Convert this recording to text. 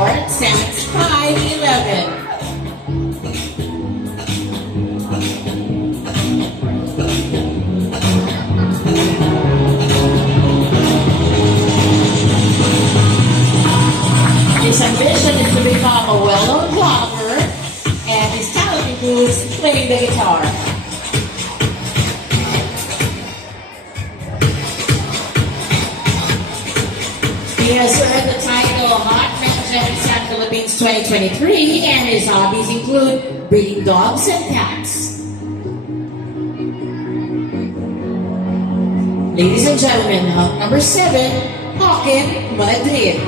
Short Sans 5'11". His ambition is to become a well-known vlogger, and his talent includes playing the guitar. He has earned the title Hot Manager in San Philippines 2023, and his hobbies include breeding dogs and cats. Ladies and gentlemen, number 7, Hawken Madrid.